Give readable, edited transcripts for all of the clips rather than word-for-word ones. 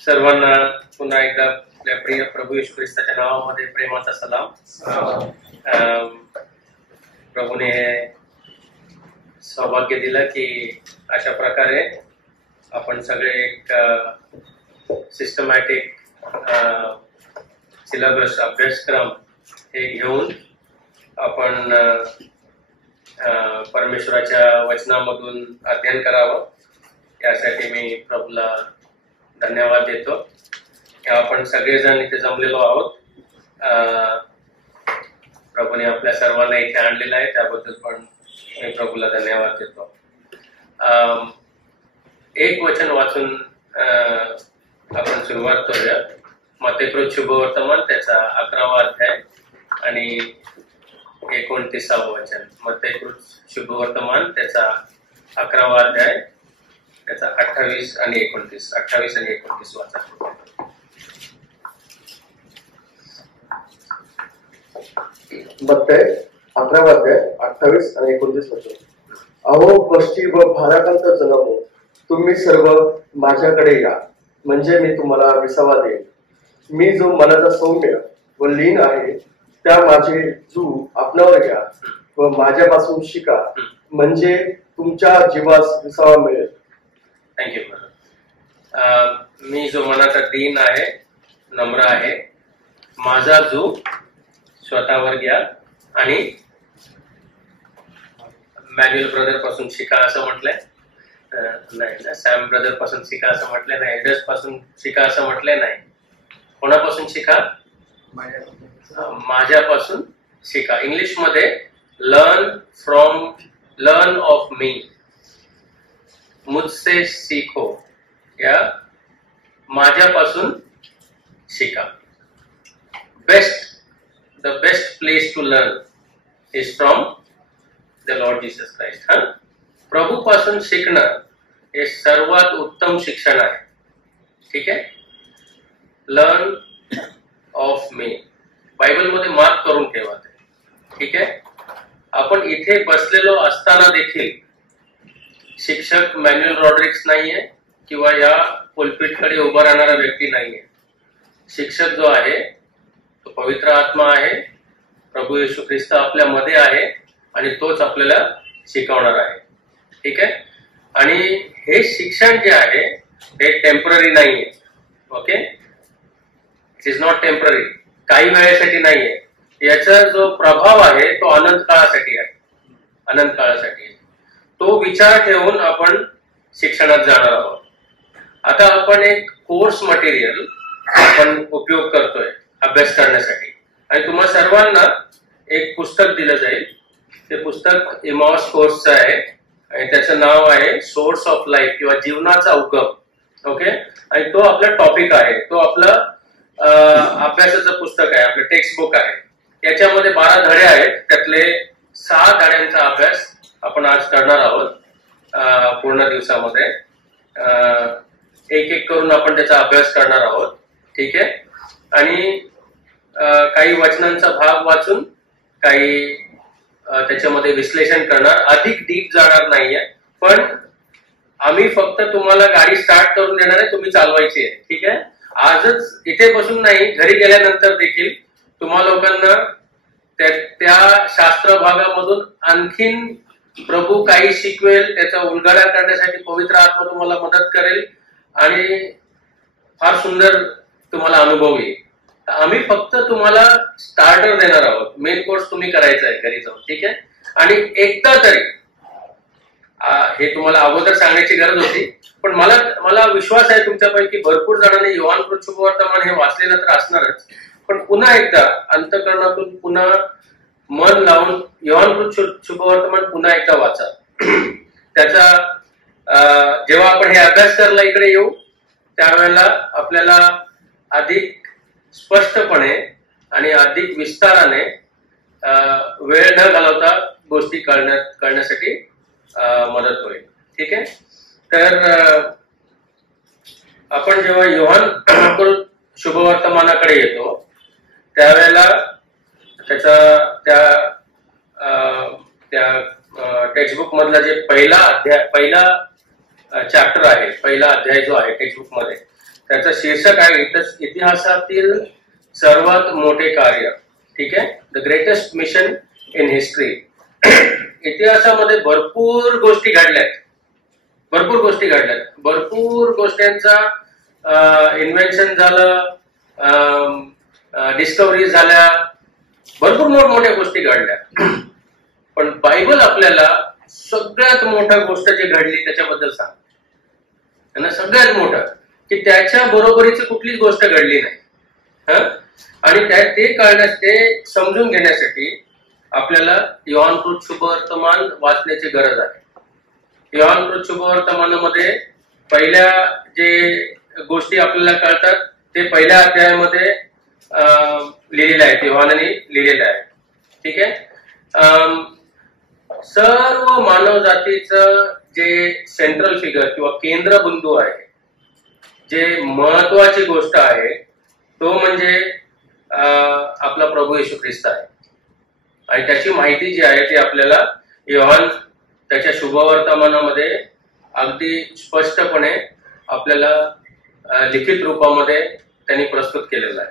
सर्वांना पुन्हा एकदा आपल्या प्रिय प्रभू येशू ख्रिस्ताच्या नावामध्ये प्रेमाचा सलाम। प्रभूने सौभाग्य दिलं की अशा प्रकारे आपण सगळे एक सिस्टमॅटिक सिलेबस अभ्यासक्रम हे घेऊन आपण परमेश्वराच्या वचनामधून अध्ययन करावं, यासाठी मी प्रभूला धन्यवाद देतो। आपण सगळेजण इथे जमलेलो आहोत। प्रभूने आपल्या सर्वांना इथे आणलेलं आहे, त्याबद्दल पण मी प्रभूला धन्यवाद देतो। एक वचन वाचून आपण सुरुवात करूया। मत्तेकृत शुभवर्तमान त्याचा 11वा अध्याय आणि 29वे वचन। मत्तेकृत शुभवर्तमान त्याचा 11वा अध्याय त्याचा 28 आणि 29 वाचा। मत्ते 11वा अध्याय 28 आणि 29 वचन। अहो कष्टी व भाराक्रांत जनांनो, तुम्ही सर्व माझ्याकडे या, म्हणजे मी तुम्हाला विसावा देईन। मी जो मनाचा सौम्य व लीन आहे, त्या माझे जू आपणावर घ्या व माझ्यापासून शिका, म्हणजे तुमच्या जीवास विसावा मिळेल। थँक्यू। मी जो मनाचा दीन आहे, नम्र आहे, माझा जो स्वतःवर घ्या आणि मॅन्युअल ब्रदर पासून शिका असं म्हटलंय नाही ना, सॅम ब्रदर पासून शिका असं म्हटलंय नाही, एडर्स पासून शिका असं म्हटलंय नाही। कोणापासून शिका? माझ्यापासून शिका। इंग्लिश मध्ये लर्न ऑफ मी, मुझसे सीखो, या माझ्यापासून शिका। The best place to learn is from the Lord Jesus Christ. प्रभू पासून शिकणं हे सर्वात उत्तम शिक्षण आहे। ठीक आहे, लर्न ऑफ मी बायबल मध्ये मार्क करून ठेवा। ठीक आहे, आपण इथे बसलेलो असताना देखील शिक्षक मॅन्युअल रॉड्रिक्स नाहीये किंवा या पुलपिटकडे उभा राहणारा व्यक्ती नाहीये। शिक्षक जो आहे तो पवित्र आत्मा आहे, प्रभू येशू ख्रिस्त आपल्या मध्ये आहे आणि तोच आपल्याला शिकवणार आहे। ठीक आहे, आणि हे शिक्षण जे आहे ते टेम्पररी नाहीये। Okay, it is not temporary, काही वेळेसाठी नाहीये। याचा जो प्रभाव आहे तो अनंत काळासाठी आहे, अनंत काळासाठी आहे। तो विचार ठेवून आपण शिक्षणात जाणार आहोत। आता आपण एक कोर्स मटेरियल आपण उपयोग करतोय अभ्यास करण्यासाठी, आणि तुम्हा सर्वांना एक पुस्तक दिलं जाईल। ते पुस्तक इमॉस कोर्सचं आहे आणि त्याचं नाव आहे सोर्स ऑफ लाईफ किंवा जीवनाचा उगम। ओके, आणि तो आपला टॉपिक आहे, तो आपला अभ्यासाचं पुस्तक आहे, आपलं टेक्स्ट बुक आहे। याच्यामध्ये 12 धडे आहेत, त्यातले 6 धड्यांचा अभ्यास आपण आज करणार आहोत। पूर्ण दिवसामध्ये एक एक करून आपण त्याचा अभ्यास करणार आहोत। ठीक आहे, आणि काही वचनांचा भाग वाचून काही त्याच्यामध्ये विश्लेषण करणार, अधिक डीप जाणार नाहीये, पण आम्ही फक्त तुम्हाला गाडी स्टार्ट करून देणार आहे, तुम्ही चालवायची आहे। ठीक आहे, आजच इथे बसून नाही, घरी गेल्यानंतर देखील तुम्हा लोकांना त्या शास्त्र भागामधून आणखीन प्रभू काही शिकवेल, त्याचा उलगडा करण्यासाठी पवित्र आत्मा तुम्हाला मदत करेल आणि फार सुंदर तुम्हाला अनुभव येईल। आम्ही फक्त तुम्हाला स्टार्टर देणार आहोत, मेन कोर्स तुम्ही करायचा आहे घरी जाऊन। ठीक आहे, आणि एकदा तरी हे तुम्हाला अगोदर सांगण्याची गरज होती, पण मला विश्वास आहे तुमच्यापैकी भरपूर जणांनी योहानकृत शुभवर्तमान हे वाचलेलं तर असणारच, पण पुन्हा एकदा अंतःकरणातून पुन्हा मन लावून योहानकृत शुभवर्तमान पुन्हा एकदा वाचा। त्याचा जेव्हा आपण हे अभ्यास करायला इकडे येऊ त्यावेळेला आपल्याला अधिक स्पष्टपणे आणि अधिक विस्ताराने वेळ न घालवता गोष्टी कळण्यासाठी मदत होईल। ठीक आहे, तर आपण जेव्हा योहानकृत शुभवर्तमानाकडे येतो त्यावेळेला त्याचा त्या टेक्स्टबुक मधला जे पहिला चॅप्टर आहे, पहिला अध्याय जो आहे टेक्स्टबुक मध्ये, त्याचं शीर्षक आहे इतिहासातील सर्वात मोठे कार्य. ठीक आहे, the greatest mission in history. इतिहासामध्ये भरपूर गोष्टी घडल्यात, भरपूर गोष्टींचा इन्व्हेन्शन झालं, डिस्कव्हरी झाल्या, भरपूर मोठमोठ्या गोष्टी घडल्या. पण बायबल आपल्याला सगळ्यात मोठा गोष्ट जी घडली त्याच्याबद्दल सांग, सगळ्यात मोठं, की त्याच्या बरोबरीची कुठलीच गोष्ट घडली नाही. आणि ते कळण्यास, ते समजून घेण्यासाठी आपल्याला योहानकृत शुभवर्तमान वाचण्याची गरज आहे. योहानकृत शुभवर्तमानामध्ये पहिल्या जे गोष्टी आपल्याला कळतात ते पहिल्या अध्यायामध्ये लिहिलेले आहेत, योहानाने लिहिलेले आहे. ठीक आहे, सर्व मानव जातीचं जे सेंट्रल फिगर किंवा केंद्रबिंदू आहे, जे महत्वाची गोष्ट आहे, तो म्हणजे आपला प्रभू येशू ख्रिस्त आहे. आणि त्याची माहिती जी आहे ती आपल्याला योहान त्याच्या शुभवर्तमानामध्ये अगदी स्पष्टपणे आपल्याला लिखित रूपामध्ये त्यांनी प्रस्तुत केलेलं आहे.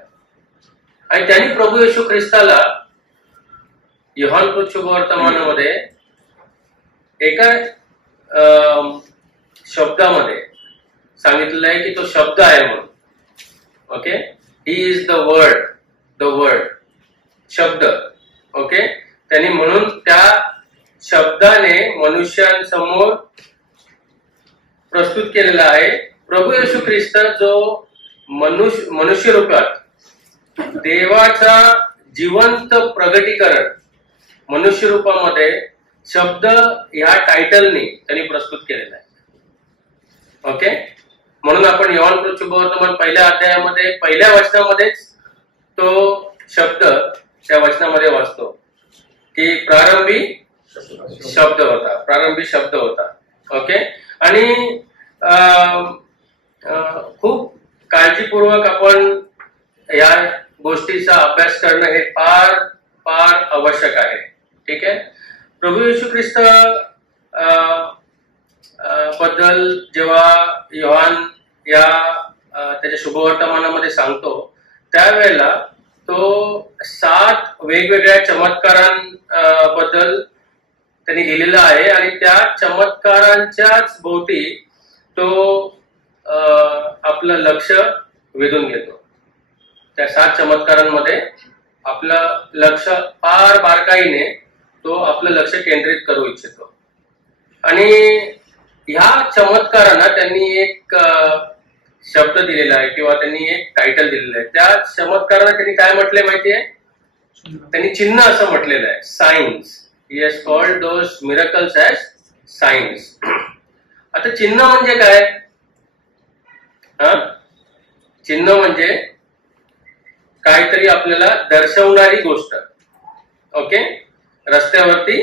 आणि त्यांनी प्रभू येशू ख्रिस्ताला योहानकृत शुभवर्तमानामध्ये एका शब्दामध्ये सांगितलेलं आहे की तो शब्द आहे म्हणून. Okay, he is the word, शब्द. ओके, त्यांनी म्हणून त्या शब्दाने मनुष्यांसमोर प्रस्तुत केलेला आहे. प्रभू येशू ख्रिस्त जो मनुष्य रूपात देवाचा जिवंत प्रगटीकरण मनुष्य रूपामध्ये शब्द ह्या टायटलने त्यांनी प्रस्तुत केलेला आहे. ओके, म्हणून आपण योहानकृत शुभवर्तमान पहिल्या अध्यायामध्ये पहिल्या वचनामध्येच तो शब्द त्या वचनामध्ये वाचतो की प्रारंभी शब्द होता. ओके, आणि खूप काळजीपूर्वक आपण या गोष्टीचा अभ्यास करणं हे फार फार आवश्यक आहे. ठीक आहे, प्रभू येशू ख्रिस्त बद्दल जेव्हा योहान या त्याच्या शुभवर्तमानामध्ये सांगतो त्यावेळेला तो 7 वेगवेगळ्या चमत्कारांबद्दल त्यांनी लिहिलेलं आहे. आणि त्या चमत्कारांच्याच भोवती तो आपलं लक्ष वेधून घेतो. त्या 7 चमत्कारांमध्ये आपलं लक्ष फार बारकाईने तो आपलं लक्ष केंद्रित करू इच्छितो. आणि ह्या चमत्कारांना त्यांनी एक शब्द दिलेला आहे किंवा त्यांनी एक टायटल दिलेलं आहे. त्या चमत्कारांना त्यांनी काय म्हटलंय माहितीये? त्यांनी चिन्ह असं म्हटलेलं आहे, science. He has called those miracles as science. आता चिन्ह म्हणजे काय? चिन्ह म्हणजे काहीतरी आपल्याला दर्शवणारी गोष्ट. ओके, रस्त्यावरती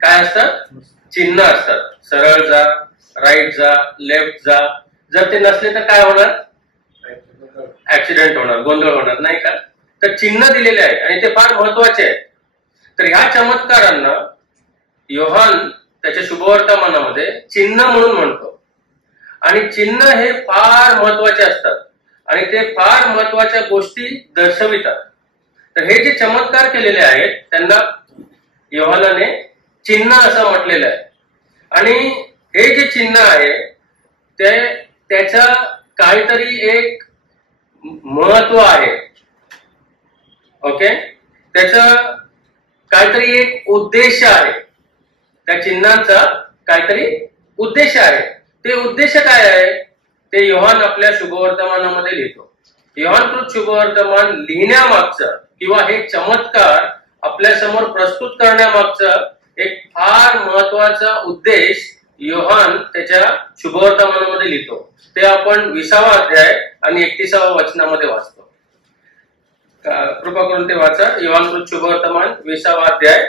काय असतात? चिन्ह असतात. सरळ जा, राईट जा, लेफ्ट जा. जर ते नसले तर काय होणार? ऍक्सिडेंट होणार, गोंधळ होणार, नाही का? तर चिन्ह दिलेले आहेत आणि ते फार महत्वाचे आहेत. तर ह्या चमत्कारांना योहान त्याच्या शुभवर्तमानामध्ये चिन्ह म्हणून म्हणतो. आणि चिन्ह हे फार महत्वाचे असतात आणि ते फार महत्वाच्या गोष्टी दर्शवितात. तर हे जे चमत्कार केलेले आहेत त्यांना योहानाने चिन्ह असं म्हटलेलं आहे. आणि हे जे चिन्ह आहे ते त्याचा काहीतरी एक महत्व आहे. ओके, त्याचा काहीतरी एक उद्देश आहे. त्या चिन्हांचा काहीतरी उद्देश आहे. ते उद्देश काय आहे ते योहान आपल्या शुभवर्तमानामध्ये लिहितो. योहानकृत शुभवर्तमान लिहिण्यामागचं किंवा हे चमत्कार आपल्या समोर प्रस्तुत करण्यामागचा एक फार महत्वाचा उद्देश योहान त्याच्या शुभवर्तमानामध्ये लिहितो. ते आपण 20वा अध्याय आणि 31वा वचनामध्ये वाचतो. कृपा करून ते वाचा. योहानकृत शुभवर्तमान 20वा अध्याय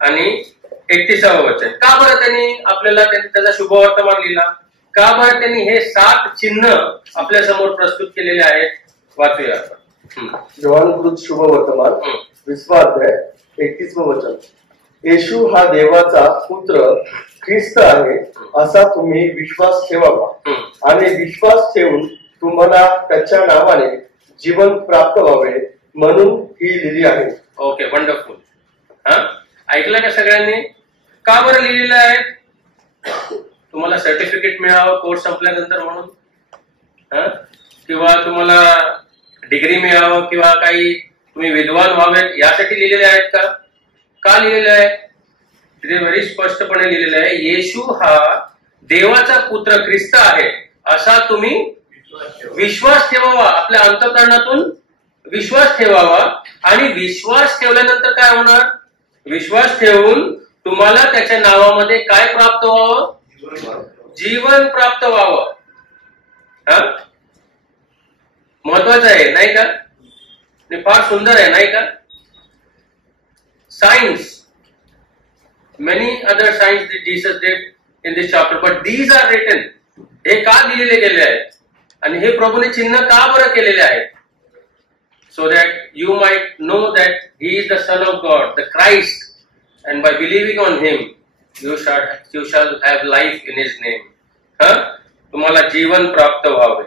आणि 31वा वचन. का बरं त्यांनी आपल्याला त्याचा शुभवर्तमान लिहिला? का बरं त्यांनी हे 7 चिन्ह आपल्या समोर प्रस्तुत केलेले आहेत? वाचूया आपण. योहानकृत शुभवर्तमान 20वा अध्याय 31व वचन. येशू हा देवाचा पुत्र ख्रिस्त आहे असा तुम्ही विश्वास ठेवावा आणि विश्वास ठेवून तुम्हाला त्याच्या नावाने जीवन प्राप्त व्हावे म्हणून ही लिहिली आहे. Okay, wonderful. हा, ऐकलं का सगळ्यांनी? का बरं लिहिलेलं आहे? तुम्हाला सर्टिफिकेट मिळावं कोर्स संपल्यानंतर म्हणून, हा, किंवा तुम्हाला डिग्री मिळावं, किंवा काही तुम्ही विद्वान व्हावेत यासाठी लिहिलेले आहेत का? का लिहिलेले आहे? तिथे व्हेरी स्पष्टपणे लिहिलेलं आहे, येशू हा देवाचा पुत्र ख्रिस्त आहे असा तुम्ही विश्वास ठेवावा. आपल्या अंतःकरणातून विश्वास ठेवावा. आणि विश्वास ठेवल्यानंतर काय होणार? विश्वास ठेवून तुम्हाला त्याच्या नावामध्ये काय प्राप्त व्हावं? जीवन प्राप्त व्हावं. हा, महत्वाचं आहे नाही का? फार सुंदर आहे नाही का? Science, many other signs that Jesus did in this chapter, but these are written. हे का लिहिलेले गेले आहेत आणि हे प्रभूने चिन्ह का बरं केलेले आहेत? So that you might know that he is the Son of God, the Christ, and by believing on him you shall have life in his name. तुम्हाला जीवन प्राप्त व्हावे.